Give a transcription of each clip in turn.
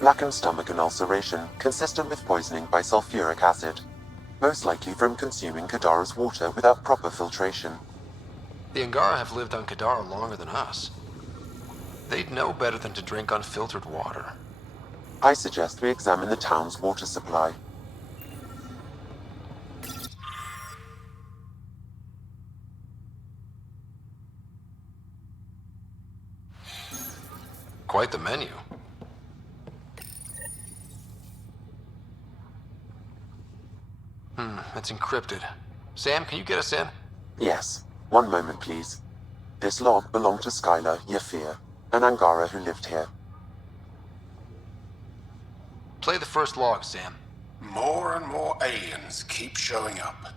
Blackened stomach and ulceration, consistent with poisoning by sulfuric acid. Most likely from consuming Kadara's water without proper filtration. The Angara have lived on Kadara longer than us. They'd know better than to drink unfiltered water. I suggest we examine the town's water supply. Quite the menu. It's encrypted. Sam, can you get us in? Yes. One moment, please. This log belonged to Skylar Yafir, an Angara who lived here. Play the first log, Sam. More and more aliens keep showing up.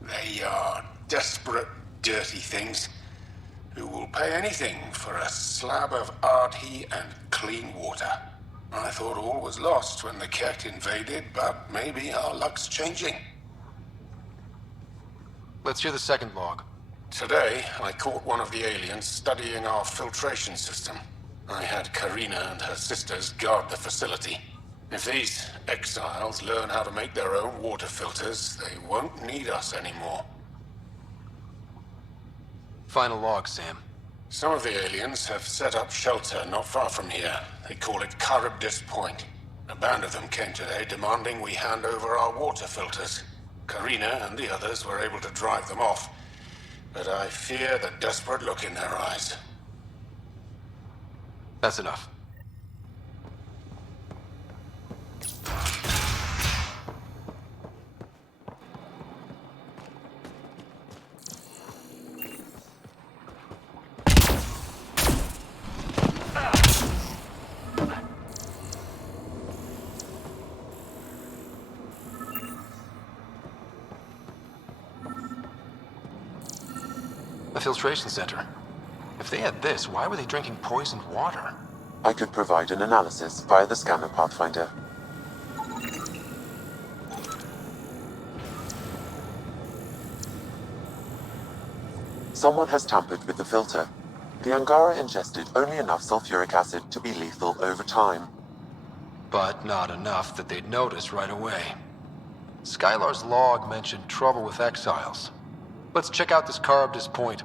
They are desperate, dirty things who will pay anything for a slab of Ardhi and clean water. I thought all was lost when the Ket invaded, but maybe our luck's changing. Let's hear the second log. Today, I caught one of the aliens studying our filtration system. I had Karina and her sisters guard the facility. If these exiles learn how to make their own water filters, they won't need us anymore. Final log, Sam. Some of the aliens have set up shelter not far from here. They call it Charybdis Point. A band of them came today demanding we hand over our water filters. Karina and the others were able to drive them off, but I fear the desperate look in their eyes. That's enough. A filtration center. If they had this, why were they drinking poisoned water? I could provide an analysis via the scanner pathfinder. Someone has tampered with the filter. The Angara ingested only enough sulfuric acid to be lethal over time. But not enough that they'd notice right away. Skylar's log mentioned trouble with exiles. Let's check out this Charybdis Point.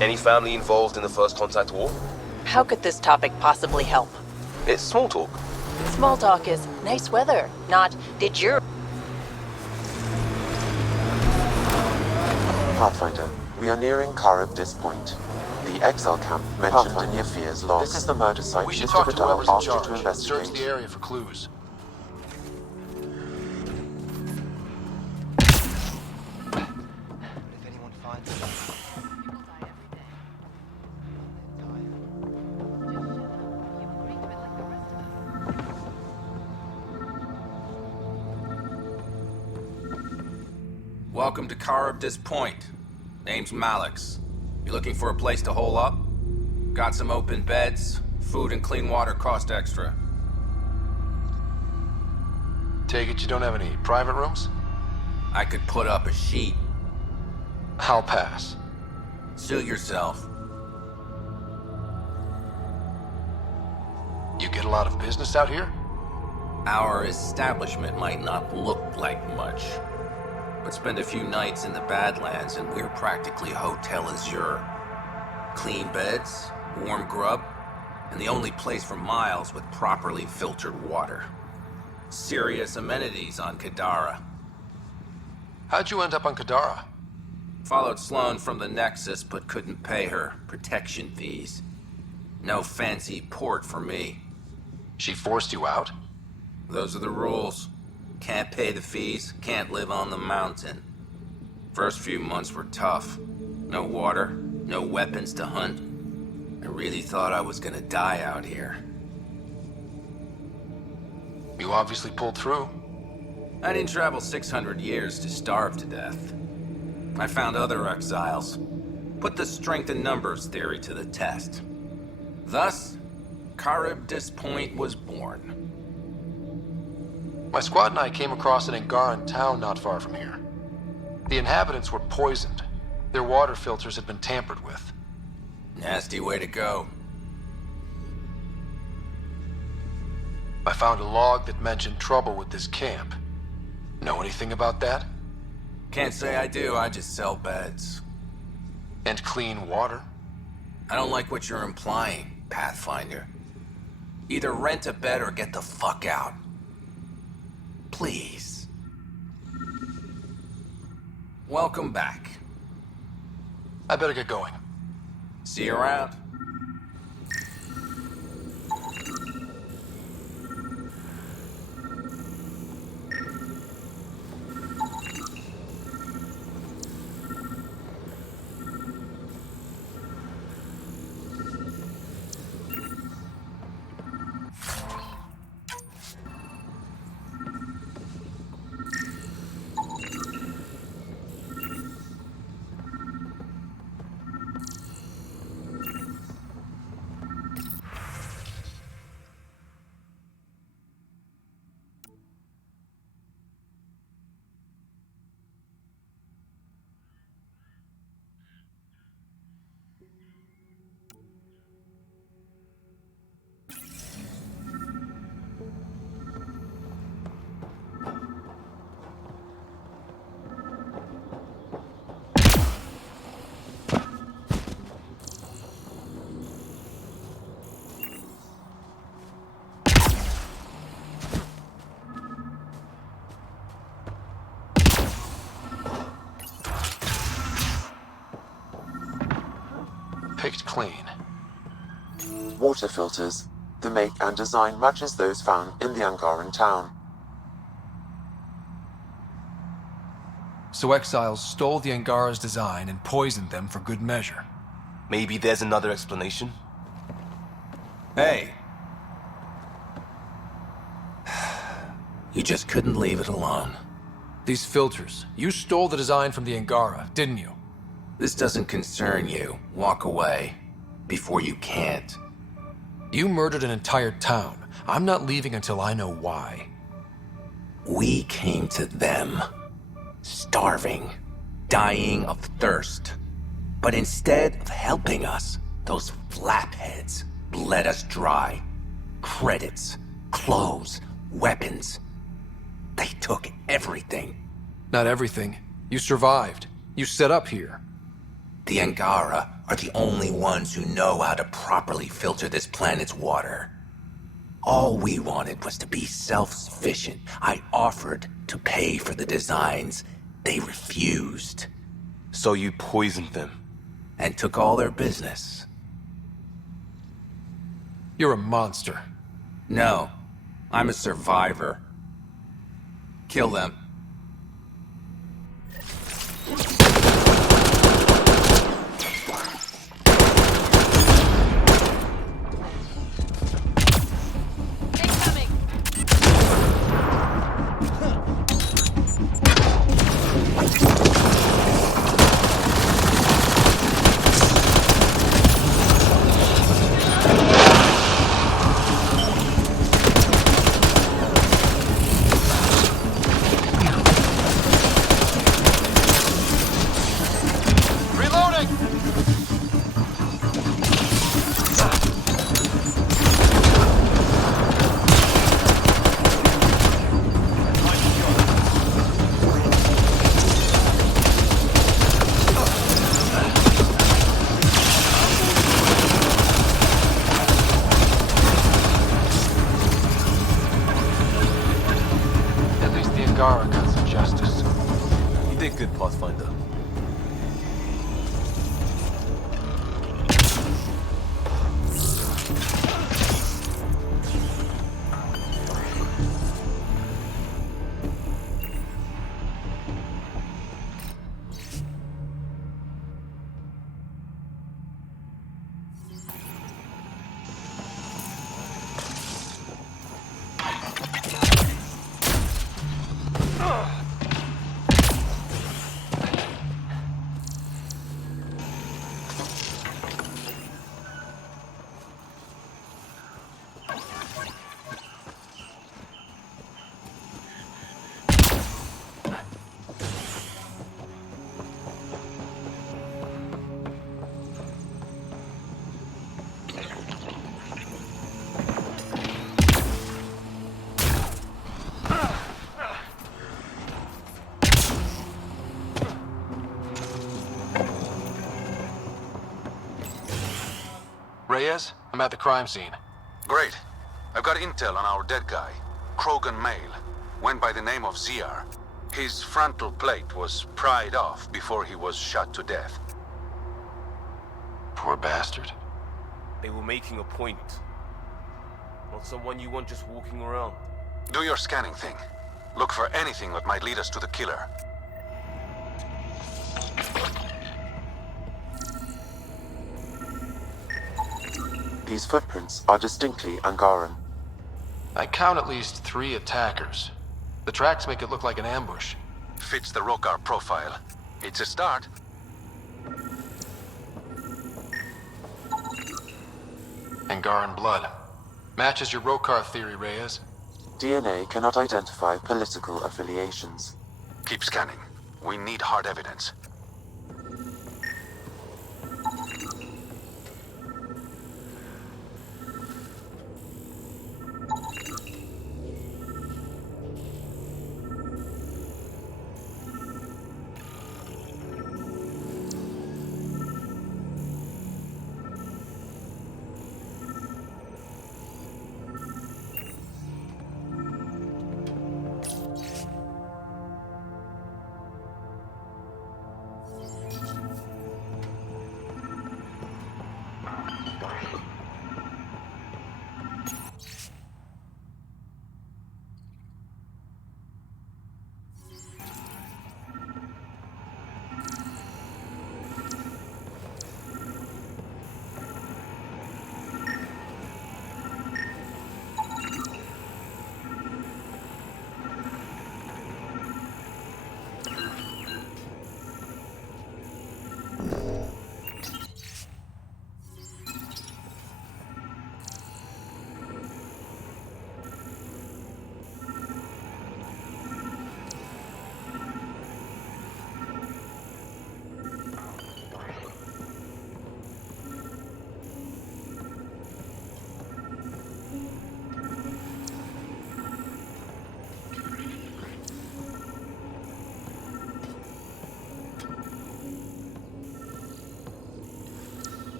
Any family involved in the First Contact War? How could this topic possibly help? It's small talk. Small talk is nice weather, not did your... Pathfinder, we are nearing Karabdis Point. The exile camp mentioned in Yafir's log. This is the murder site We should Mr. talk to Kadara whoever's in asked you to charge. investigate. Search the area for clues. If anyone finds it. Welcome to Karabdis Point. Name's Malix. You looking for a place to hole up? Got some open beds. Food and clean water cost extra. Take it you don't have any private rooms? I could put up a sheet. I'll pass. Suit yourself. You get a lot of business out here? Our establishment might not look like much, but spend a few nights in the Badlands and we're practically hotel azure. Clean beds, warm grub, and the only place for miles with properly filtered water. Serious amenities on Kadara. How'd you end up on Kadara? Followed Sloan from the Nexus, but couldn't pay her protection fees. No fancy port for me. She forced you out? Those are the rules. Can't pay the fees, can't live on the mountain. First few months were tough. No water, no weapons to hunt. I really thought I was gonna die out here. You obviously pulled through. I didn't travel 600 years to starve to death. I found other exiles. Put the strength in numbers theory to the test. Thus, Karabdis Point was born. My squad and I came across an Angaran town not far from here. The inhabitants were poisoned. Their water filters had been tampered with. Nasty way to go. I found a log that mentioned trouble with this camp. Know anything about that? Can't say I do, I just sell beds. And clean water? I don't like what you're implying, Pathfinder. Either rent a bed or get the fuck out. Please. Welcome back. I better get going. See you around. Picked clean. Water filters. The make and design matches those found in the Angaran town. So exiles stole the Angara's design and poisoned them for good measure. Maybe there's another explanation? Hey. You just couldn't leave it alone. These filters. You stole the design from the Angara, didn't you? This doesn't concern you. Walk away. Before you can't. You murdered an entire town. I'm not leaving until I know why. We came to them. Starving. Dying of thirst. But instead of helping us, those flapheads bled us dry. Credits, clothes, weapons. They took everything. Not everything. You survived. You set up here. The Angara are the only ones who know how to properly filter this planet's water. All we wanted was to be self-sufficient. I offered to pay for the designs. They refused. So you poisoned them? And took all their business. You're a monster. No, I'm a survivor. Kill them. Kadara got some justice. You did good, Pathfinder. Reyes, I'm at the crime scene. Great. I've got intel on our dead guy. Krogan male. Went by the name of ZR. His frontal plate was pried off before he was shot to death. Poor bastard. They were making a point. Not someone you want just walking around. Do your scanning thing. Look for anything that might lead us to the killer. These footprints are distinctly Angaran. I count at least 3 attackers. The tracks make it look like an ambush. Fits the Rokar profile. It's a start. Angaran blood. Matches your Rokar theory, Reyes. DNA cannot identify political affiliations. Keep scanning. We need hard evidence.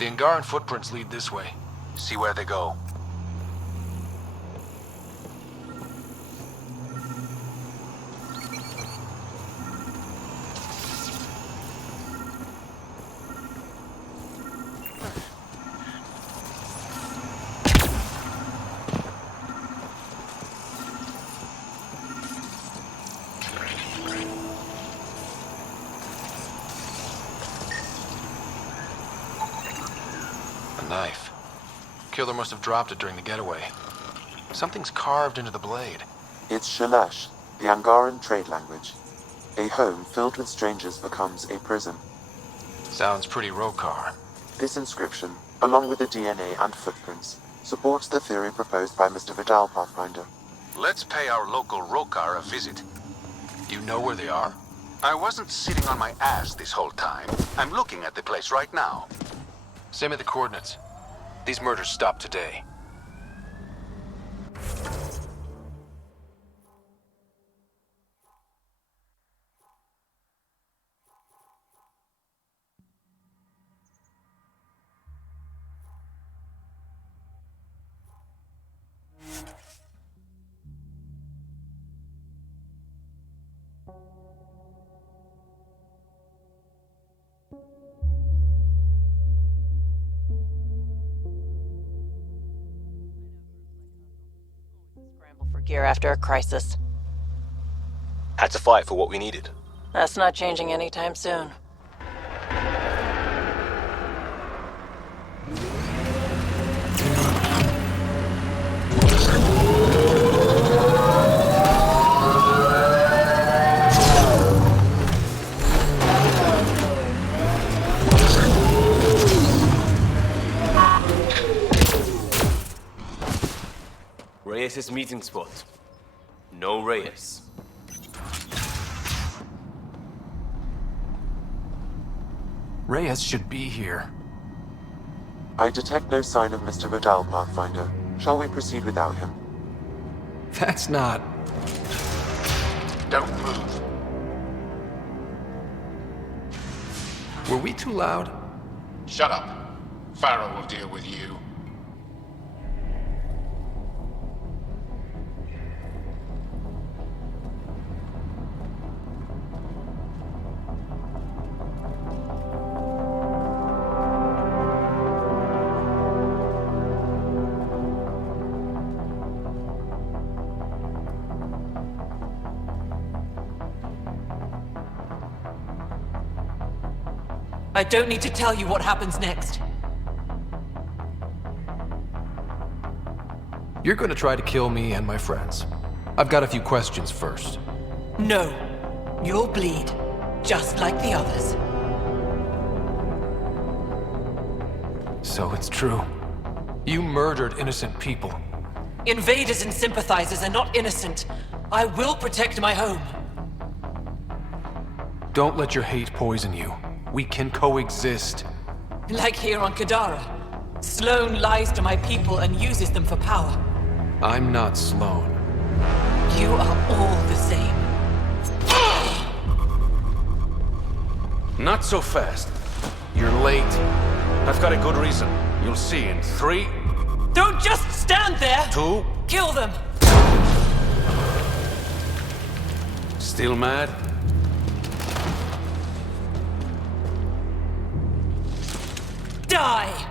The Angaran footprints lead this way. See where they go. A knife. Killer must have dropped it during the getaway. Something's carved into the blade. It's Shalash, the Angaran trade language. A home filled with strangers becomes a prison. Sounds pretty Rokar. This inscription, along with the DNA and footprints, supports the theory proposed by Mr. Vidal, Pathfinder. Let's pay our local Rokar a visit. You know where they are? I wasn't sitting on my ass this whole time. I'm looking at the place right now. Send me the coordinates. These murders stopped today. Scramble for gear after a crisis. Had to fight for what we needed. That's not changing anytime soon. Reyes' meeting spot. No Reyes. Reyes should be here. I detect no sign of Mr. Vidal, Pathfinder. Shall we proceed without him? That's not... Don't move. Were we too loud? Shut up. Farrell will deal with you. I don't need to tell you what happens next. You're gonna try to kill me and my friends. I've got a few questions first. No. You'll bleed, just like the others. So it's true. You murdered innocent people. Invaders and sympathizers are not innocent. I will protect my home. Don't let your hate poison you. We can coexist. Like here on Kadara. Sloane lies to my people and uses them for power. I'm not Sloane. You are all the same. Not so fast. You're late. I've got a good reason. You'll see in 3, Don't just stand there! 2... Kill them! Still mad? Die!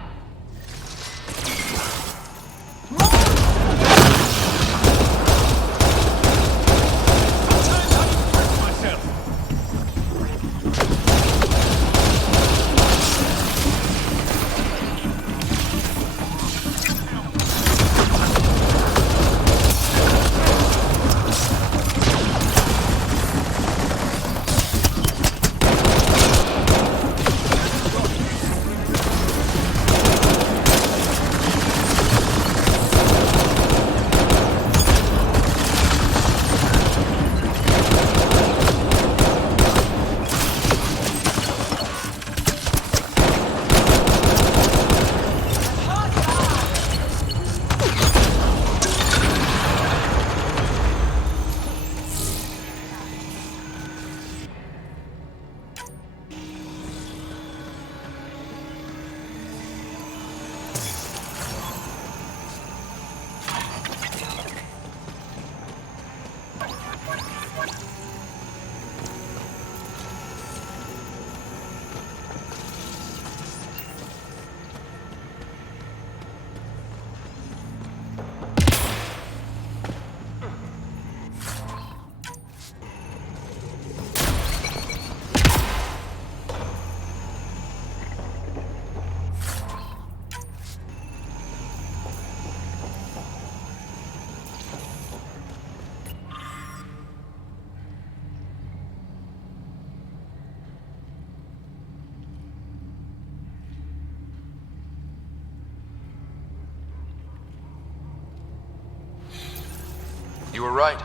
You were right.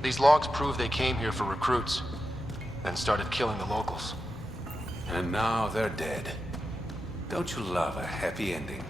These logs prove they came here for recruits, then started killing the locals. And now they're dead. Don't you love a happy ending?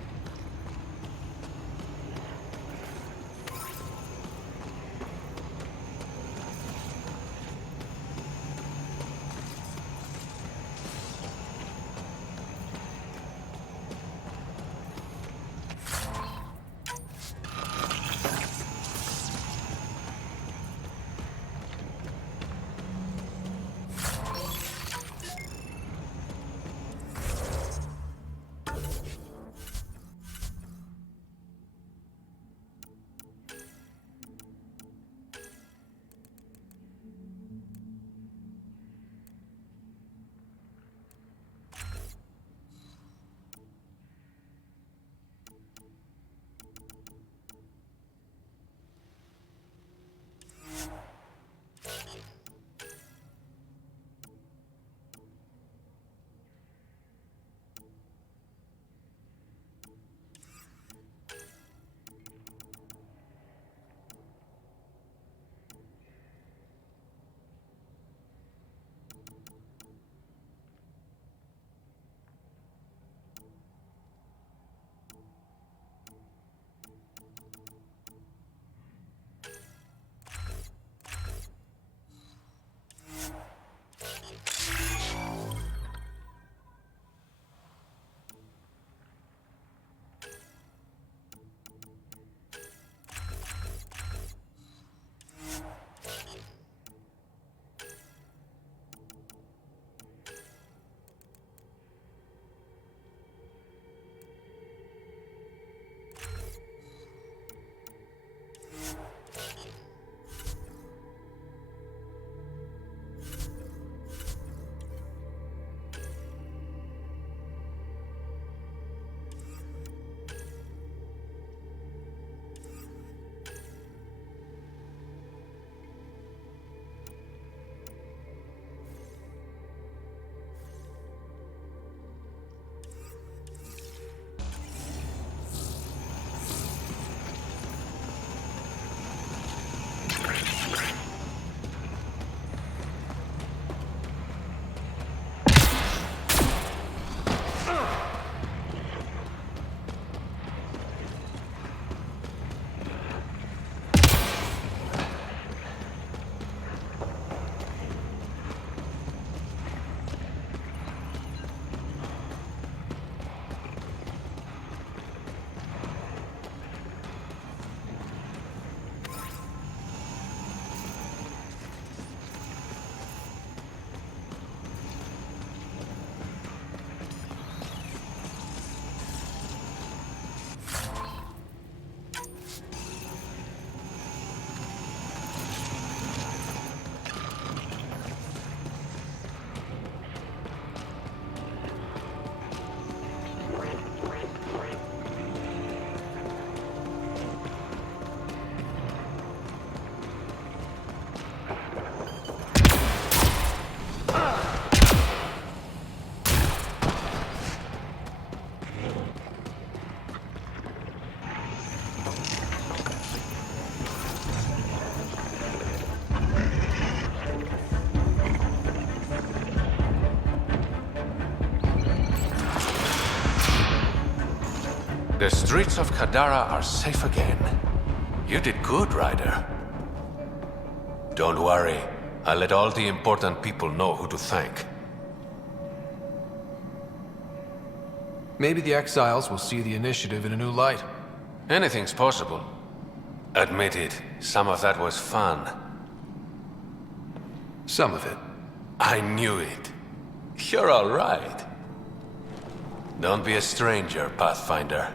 The streets of Kadara are safe again. You did good, Ryder. Don't worry. I'll let all the important people know who to thank. Maybe the exiles will see the initiative in a new light. Anything's possible. Admit it, some of that was fun. Some of it. I knew it. You're all right. Don't be a stranger, Pathfinder.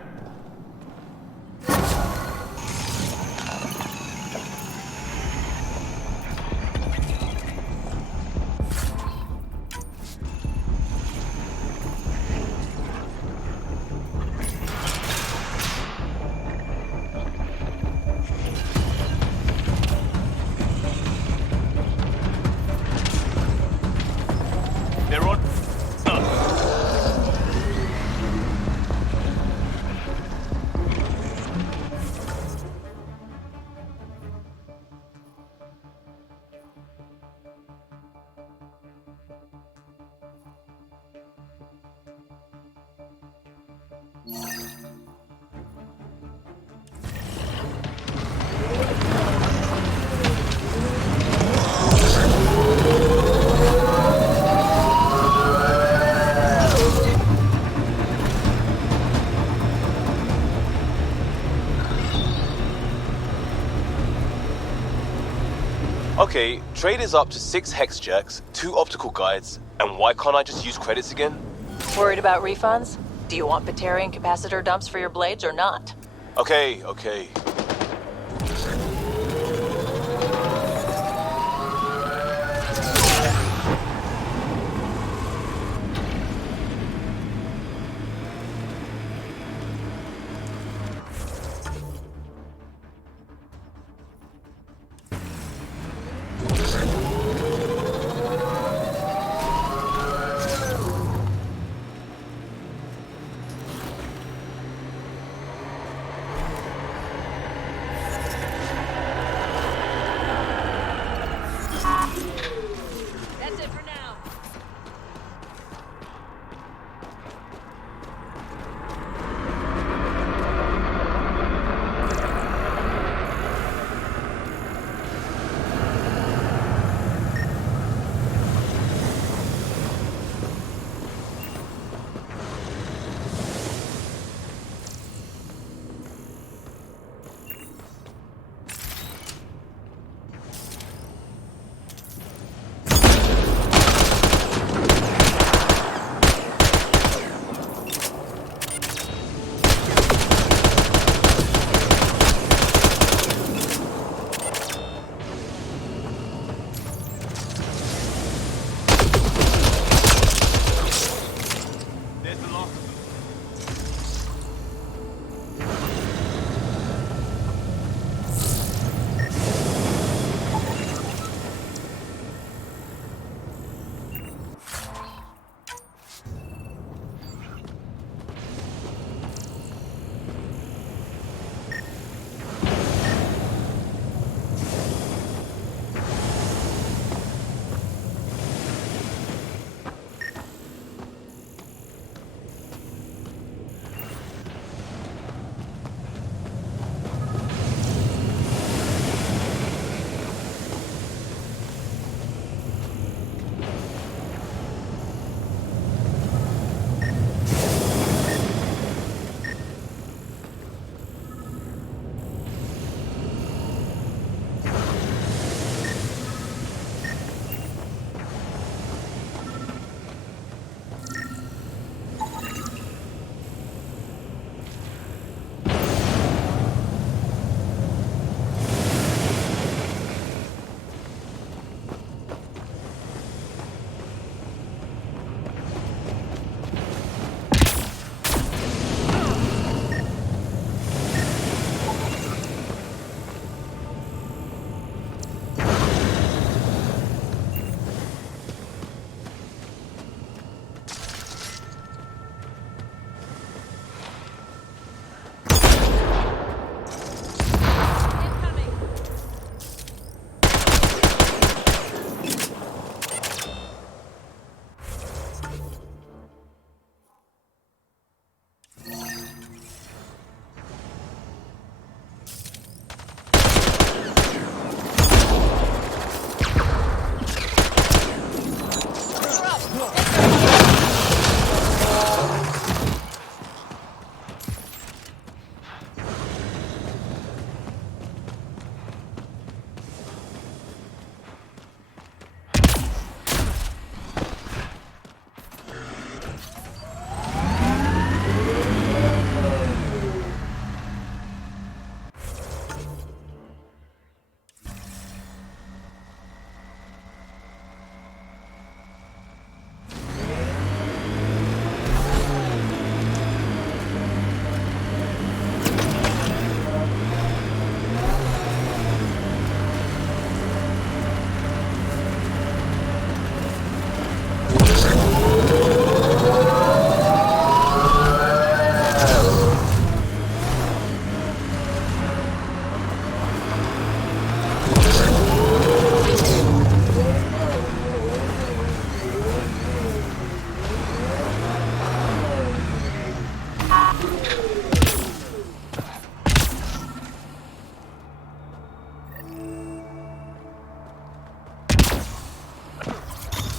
They're on. Okay, trade is up to 6 hex jerks, 2 optical guides, and why can't I just use credits again? Worried about refunds? Do you want Batarian capacitor dumps for your blades or not? Okay.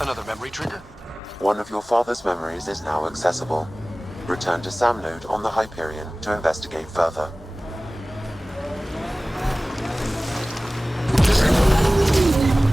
Another memory trigger? One of your father's memories is now accessible. Return to Sam Node on the Hyperion to investigate further.